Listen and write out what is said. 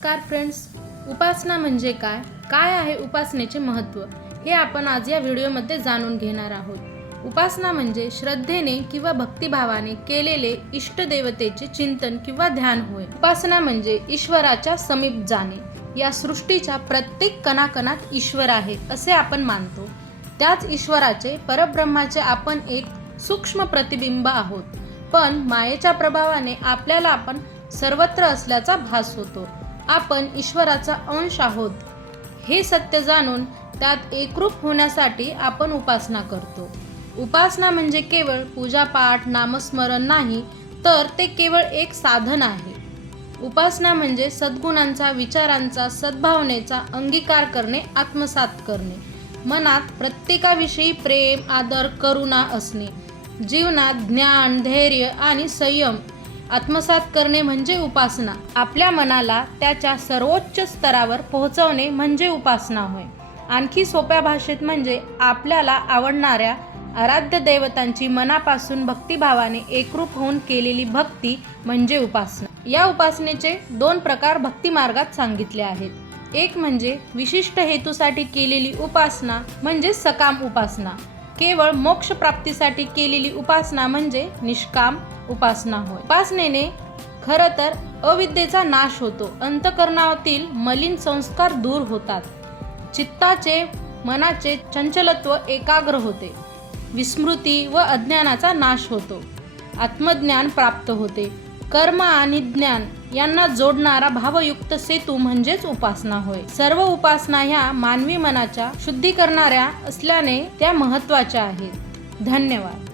नमस्कार फ्रेंड्स, उपासना म्हणजे काय? काय आहे उपासनेचे महत्त्व? हे आपण आज या व्हिडिओमध्ये जाणून घेणार आहोत. उपासना म्हणजे श्रद्धेने किंवा भक्तिभावाने केलेले इष्टदेवतेचे चिंतन किंवा ध्यान होय. उपासना म्हणजे ईश्वराच्या समीप जाणे. या सृष्टीच्या प्रत्येक कणाकणात ईश्वर आहे असे आपण मानतो. त्याच ईश्वराचे, परब्रह्माचे आपण एक सूक्ष्म प्रतिबिंब आहोत. पण मायेच्या प्रभावाने आपल्याला आपण सर्वत्र असल्याचा भास होतो. आपण ईश्वराचा अंश आहोत हे सत्य जाणून त्यात एकरूप होण्यासाठी आपण उपासना करतो. उपासना म्हणजे केवळ पूजापाठ, नामस्मरण नाही, तर ते केवळ एक साधन आहे. उपासना म्हणजे सद्गुणांचा, विचारांचा, सद्भावनेचा अंगीकार करणे, आत्मसात करणे. मनात प्रत्येकाविषयी प्रेम, आदर, करुणा असणे. जीवनात ज्ञान, धैर्य आणि संयम आत्मसात करणे म्हणजे उपासना. आपल्या मनाला त्याच्या सर्वोच्च स्तरावर पोहोचवणे म्हणजे उपासना होय. आणखी सोप्या भाषेत म्हणजे आपल्याला आवडणाऱ्या आराध्य देवतांची मनापासून भक्तिभावाने एकरूप होऊन केलेली भक्ती म्हणजे उपासना. या उपासनेचे 2 प्रकार भक्ती मार्गात सांगितले आहेत. एक म्हणजे विशिष्ट हेतूसाठी केलेली उपासना म्हणजे सकाम उपासना. केवळ मोक्ष प्राप्तीसाठी केलेली उपासना म्हणजे निष्काम उपासना होय. उपासनेने खरं तर अविद्येचा नाश होतो. अंतःकरणातील मलिन संस्कार दूर होतात. चित्ताचे, मनाचे चंचलत्व एकाग्र होते. विस्मृती व अज्ञानाचा नाश होतो. आत्मज्ञान प्राप्त होते. कर्म आणि ज्ञान यांना जोडणारा भावयुक्त सेतू म्हणजेच उपासना होय. सर्व उपासना ह्या मानवी मनाच्या शुद्धी करणाऱ्या असल्याने त्या महत्त्वाच्या आहेत. धन्यवाद.